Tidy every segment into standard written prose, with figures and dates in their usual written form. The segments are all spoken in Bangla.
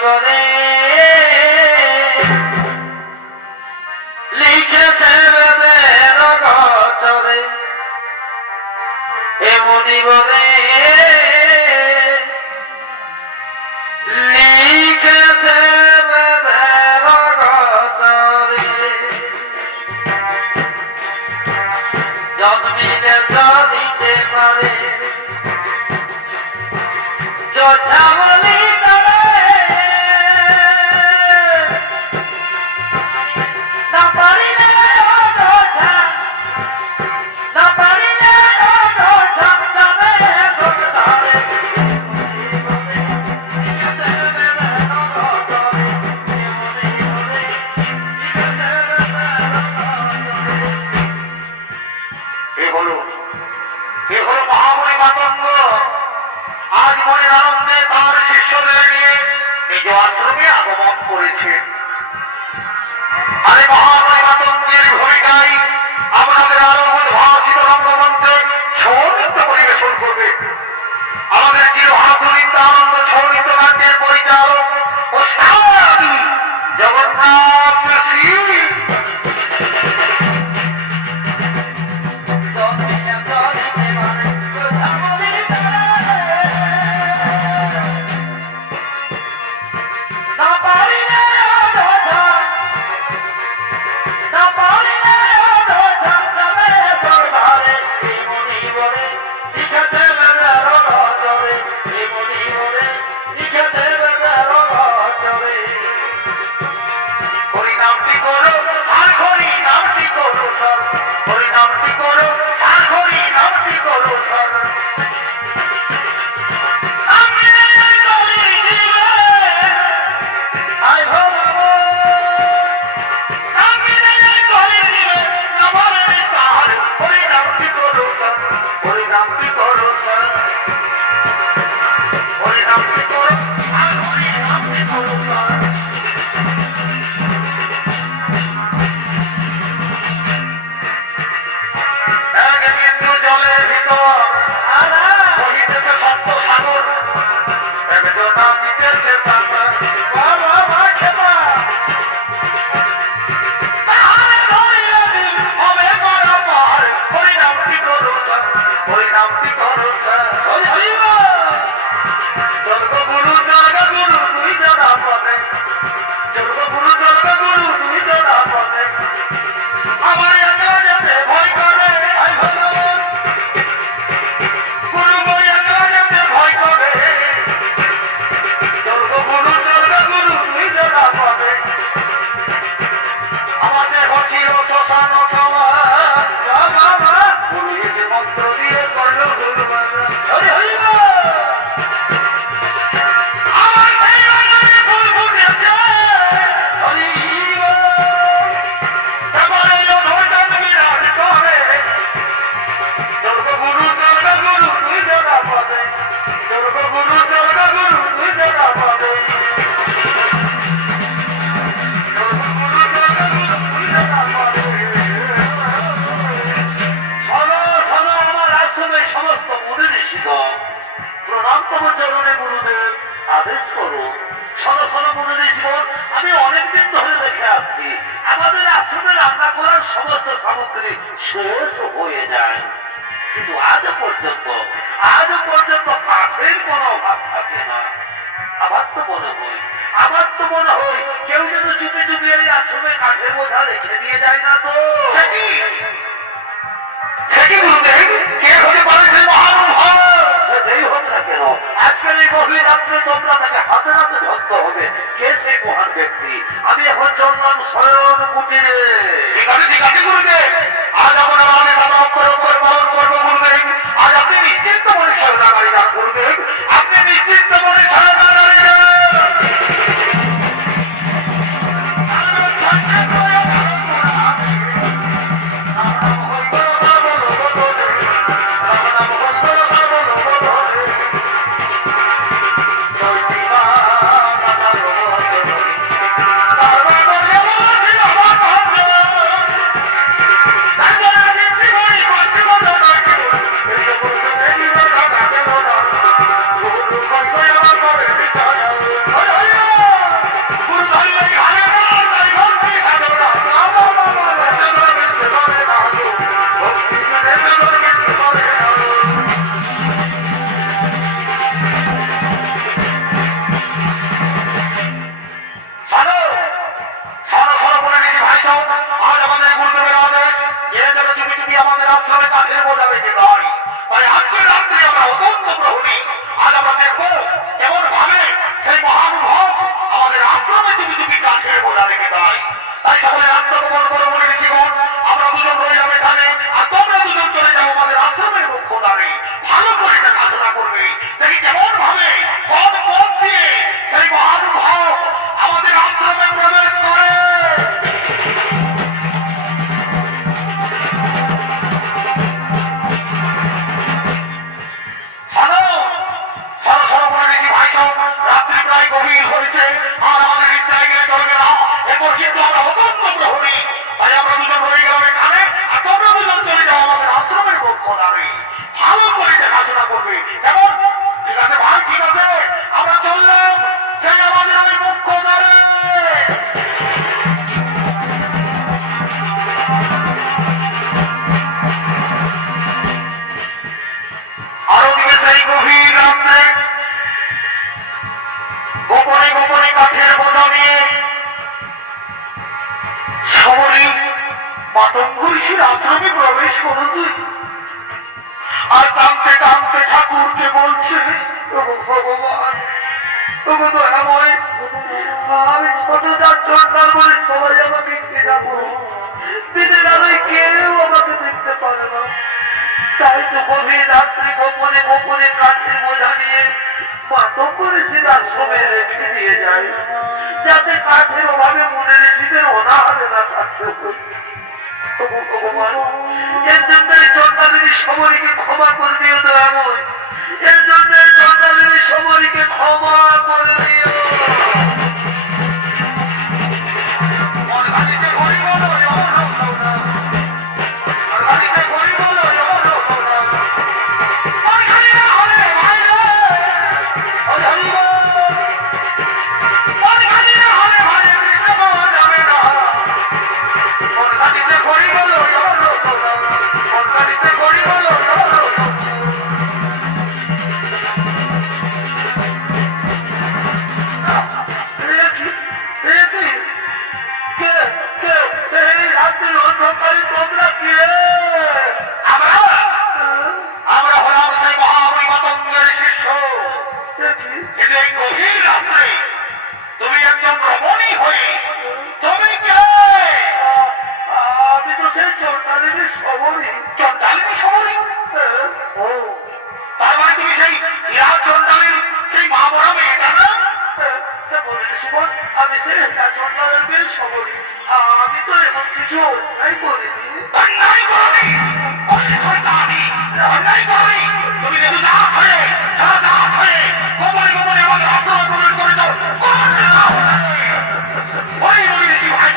মনিবরে লিখেছে বেদের গচরে এ মনিবরে লিখেছে বেদের গচরে জন্মিলে চলিতে পারে যোদ্ধাবলী মহামণি মাতঙ্গ আজ মনের আনন্দে তার শিষ্যদের নিয়ে নিজ আশ্রমে আগমন করেছেন। আরে মহামণি মাতঙ্গের ভূমিকায় আপনাদের আরো উদ্ভাসিত রঙ্গমঞ্চে ছৌ নৃত্য পরিবেশন করবে আমাদের চিরহাতুরিত আনন্দ ছৌ নৃত্য নাট্যের পরিচালক ও জগন্নাথ সিং। আমি অনেকদিন ধরে দেখে আসছি আমাদের আশ্রমে রান্না করার সমস্ত সামগ্রী শেষ হয়ে যায়, কিন্তু আজ পর্যন্ত কাঠের কোনো অভাব থাকে না। আমার তো মনে হয় কেউ যেন চুপি চুপি এই আশ্রমে কাঠের বোঝা রেখে দিয়ে যায় না তো। আজকের এই গভীর রাত্রে তোমরা তাকে হাতে হাতে ধরতে হবে কে সেই মহান ব্যক্তি। আমি এখন চললাম শয়ন কুটিরে। ঠিক আছে গুরুদেব, আজ আমরা অনেক পালন করবো গুরুদেব। আজ আপনি নিশ্চিন্ত মনে সাধনাকারী গান গুরুদেব, আপনি নিশ্চিন্ত মনে সাধনাকারী গান। আমাদের আশ্রমে কাঠের বোঝা রেখে দেয়। তাই আজকে রাত্রে আমরা অত্যন্ত প্রহরী। আজ আমরা দেখবো এমন ভাবে সেই মহানুভব আমাদের আশ্রমে চুপি চুপি কাঠের বোঝা রেখে দেয়। তাই সকলে আত্মগোপন করে বলে ঋষিগণ, আমরা দুজন রইলাম এখানে, আর তোমরা দুজন চলে যাও আমাদের আশ্রমের মুখ্য দ্বারে। ভালো করে দেখাশোনা করবে, দেখি কেমন ভাবে পথ পথ দিয়ে সেই মহানুভব আমাদের আশ্রমে প্রবেশ করে। রাত্রি প্রায় গভীর হয়েছে, আর আমাদের নিদ্রায় গেলে চলবে না। এরপর কিন্তু আমরা অত্যন্ত প্রহরী। তাই আমরা দুজন রয়ে গেলাম এখানে, আর তোমরা দুজন চলে যাও আমাদের আশ্রমের মুখ্য দ্বারে। ভালো করে দেখাশোনা করবে, কেমন? ঠিক আছে ভাই, ঠিক আছে, আমরা চললাম সেই আমাদের ওই মুখ্য দ্বারে। আরো দিকে সেই গভীর রাত্রে গোপনে গোপনে কাঠের বোঝা নিয়ে সবরী মাতঙ্গ ঋষির আশ্রমে প্রবেশ করেছে। আর কাঁদতে কাঁদতে ঠাকুরকে বলছে, ভগবান, দয়াময়, আমি ছোট যার জন্মাল বলে সবাই আমাকে ঘৃণা করে, দিনের আলোয় কেউ আমাকে দেখতে পারে না। তাই তো গভীর রাত্রে গোপনে গোপনে কাঠের বোঝা নিয়ে মাতঙ্গ ঋষির আশ্রমে রেখে দিয়ে যায়, যাতে কাঠের অভাবে মনে ঋষিদের অনাহারে না থাকতে হয়। ভগবান, এর জন্য এই জন্মালিনী সবরীকে ক্ষমা করে দিও দয়াময়, এর জন্য এই জন্মালিনী সবরীকে ক্ষমা করে দিও। আমি তো এমন কিছু অন্যায় করিনি। অন্যায় করি, অন্যায় করি, তুমি যদি না হয়ে গোপনে গোপনে আমাদের আক্রমণ প্রবেশ করেছ, ওই বলি ভাই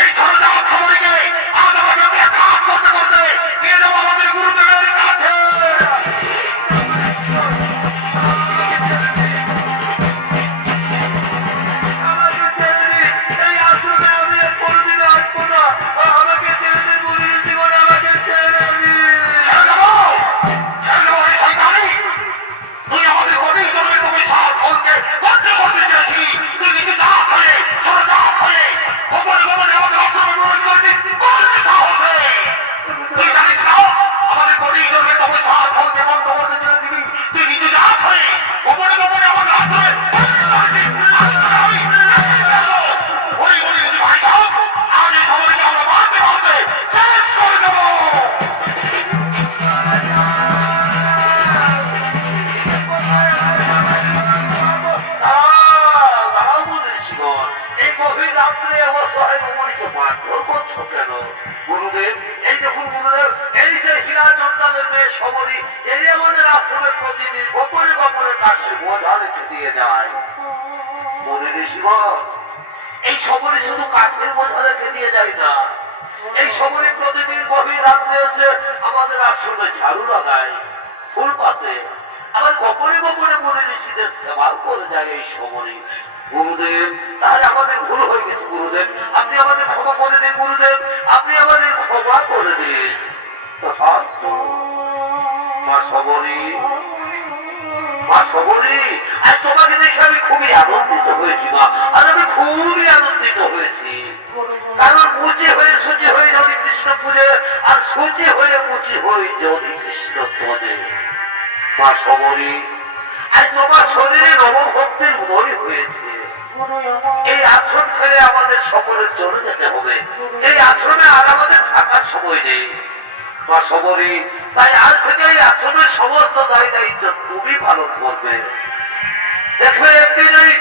এই ধরো যা খবরকে আজ আমাদেরকে কাজ করতে করতে নিয়ে যাবো আমাদের গুরুদেবের কাছে। গুরুদেব, এই দেখুন গুরুদেব, এই যে হীরা জন্তালের মেয়ে সবরী, এই আমাদের আশ্রমের প্রতিদিন গোপনে গোপনে কাঠের বোঝা রেখে দিয়ে যায়। মনে ঋষিগণ, এই সবরী শুধু কাঠের বোঝা রেখে দিয়ে যায় না, এই সবরী প্রতিদিন গভীর রাত্রে হচ্ছে আমাদের আশ্রমে ঝাড়ু লাগায়, ফুল পাতে, আবার গোপনে গোপনে মনে ঋষিদের সেবাও করে যায় এই সবরী। গুরুদেব, তাহলে আমাদের ভুল হয়ে গেছে গুরুদেব, আপনি আমাদের ক্ষমা করে দিন গুরুদেব, আপনি আমাদের ক্ষমা করে দিন। মা সবরী, মা সবরী, আজ তোমাকে দেখে আমি খুবই আনন্দিত হয়েছি মা, আজ আমি খুবই আনন্দিত হয়েছি। কারণ মুচি হয়ে সুচি হয়ে যদি কৃষ্ণ পূজে আর সূচি হয়ে মুচি হই যদি কৃষ্ণ তোজে। মা সবরী, আজ তোমার শরীরে নবভক্তির উদয় হয়েছে। এই আশ্রম ছেড়ে আমাদের সকলের চলে যেতে হবে। এই আশ্রমে আর আমাদের থাকার সময় নেই। মা সবরী, তাই আজ থেকে এই আশ্রমের সমস্ত দায় দায়িত্ব তুমি পালন করবে। দেখবে একদিন এই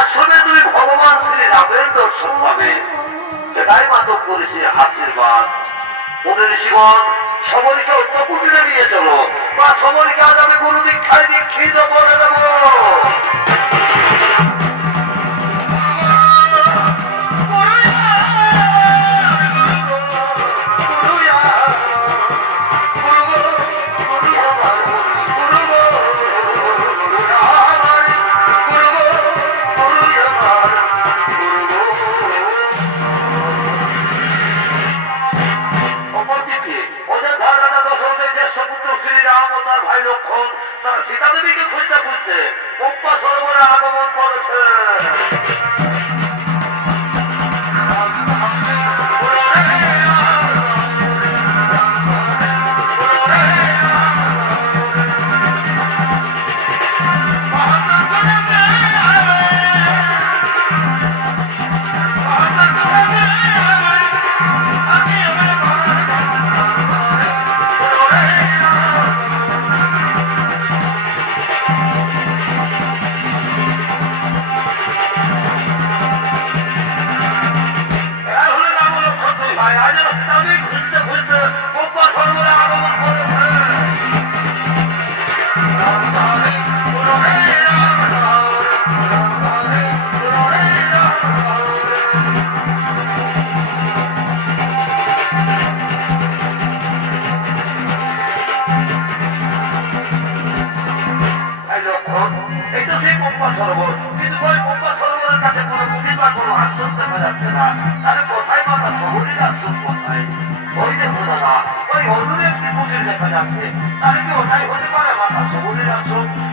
আশ্রমে তুমি ভগবান শ্রী রামের দর্শন পাবে। সেটাই মাধব করেছি আশীর্বাদ। মনে ঋষিগণ, সবরীকে অন্য কুটিরে নিয়ে চলো। বা সবরীকে আজ আমি গুরু দীক্ষায় দীক্ষিত করে দেব। ভাই লক্ষণ তারা সীতা দেবীকে খুঁজতে খুঁজতে পম্পা সরোবরে আগমন করেছে।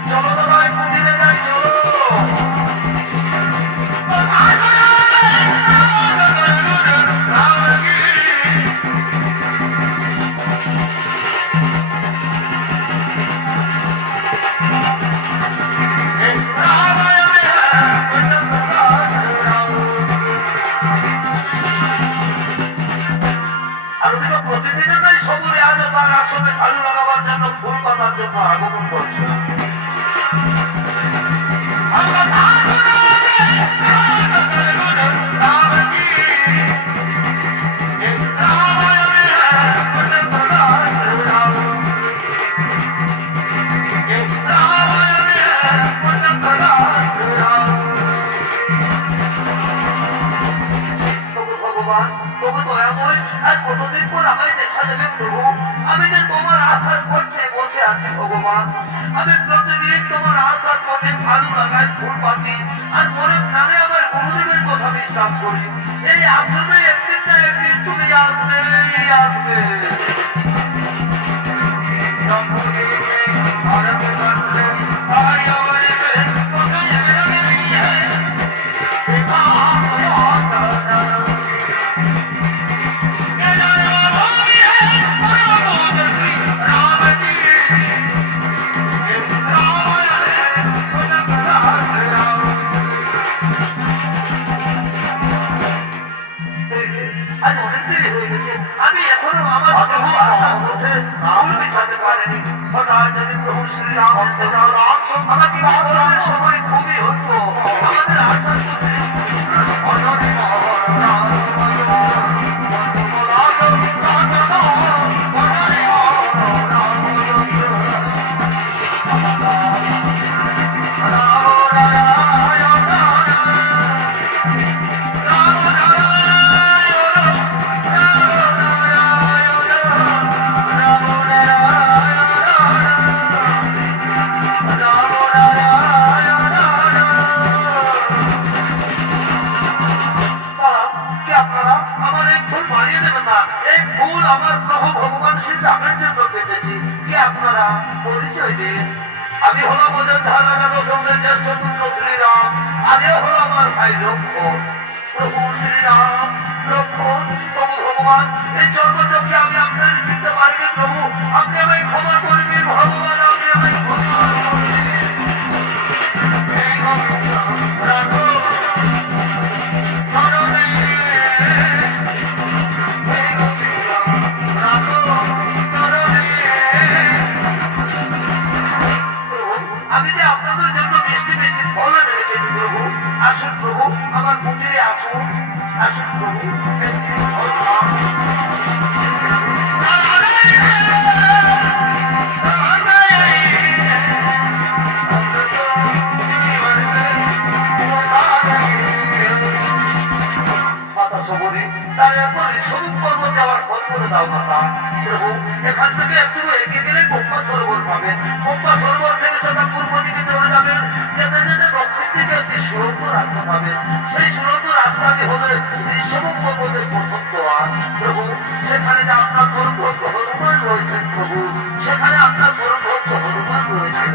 চলো দাদা, কুটিরে যাই, চলো। প্রতিদিনের সবরে আজ তার আসলে ঝাড়ু লাগাবার জন্য ফুল পাতার জন্য আগমন করছে। কতদিন পর আমায় দেখা দেবেন প্রভু? আমি যে তোমার আশার পথে বসে আছি ভগবান। আমি প্রতিদিন তোমার আশার পথে ভালো লাগাই ফুল পাতি আর মনে প্রাণে আমার গুরুদেবের কথা বিশ্বাস করি। এই আশ্রমে একদিন না একদিন তুমি আসবে, আসবে। আমি এখনো আমার বিছাতে পারিনি। যদি প্রভু শ্রীরাম আমাকে সময় খুবই হতো। আমাদের আশা আমি হলাম জ্যেষ্ঠ পুত্র শ্রীরাম। আগে হলো আমার ভাই লক্ষণ। প্রভু শ্রীরাম লক্ষণ প্রভু ভগবান, এই জন্মযোগে আমি আপনার চিনতে পারিনি প্রভু, আপনি আমায় ক্ষমা করে দিন ভগবান, আপনি আমায় ক্ষমা করে দিন। এই গোবিন্দ রাখো চরণে, এই গোবিন্দ রাখো চরণে। প্রভু, আমি যে আপনাদের জন্য মিষ্টি মিষ্টি ফল এনে রেখেছি প্রভু, আসুন প্রভু আমার কুটিরে আসুন, আসুন প্রভু এই যে ফল খান। মাতা সবরি তার এরপর স্বরূপ পর্ব যাওয়ার খোঁজ করে দাও মাতা। প্রভু, এখান থেকে একটু এগিয়ে গেলে পম্পা সরোবর পাবেন, পম্পা সরোবর থেকে সোজা পূর্ব দিকে চলে যাবেন, যেতে যেতে দক্ষিণ দিকে একটি সুড়ঙ্গ রাস্তা পাবেন, সেই সুড়ঙ্গ রাস্তাটি হলো ঋষভ পর্বতের প্রথম দ্বার। প্রভু, সেখানে যে আপনার পরমভক্ত হনুমান রয়েছেন প্রভু, সেখানে আপনার পরমভক্ত হনুমান রয়েছেন।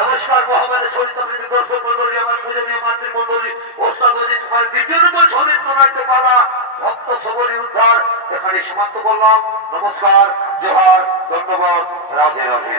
নমস্কার মহামান্য চরিত্রবৃন্দ, দর্শক মন্ডলী, আমার পূজনীয় মাতৃমন্ডলী, ওস্তাদ অজিত কুমার দ্বিতীয় নম্বর সমিত নাট্যপালা ভক্ত সবরী উদ্ধার এখানে সমাপ্ত করলাম। নমস্কার, জোহার, ধন্যবাদ, রাধে রাধে।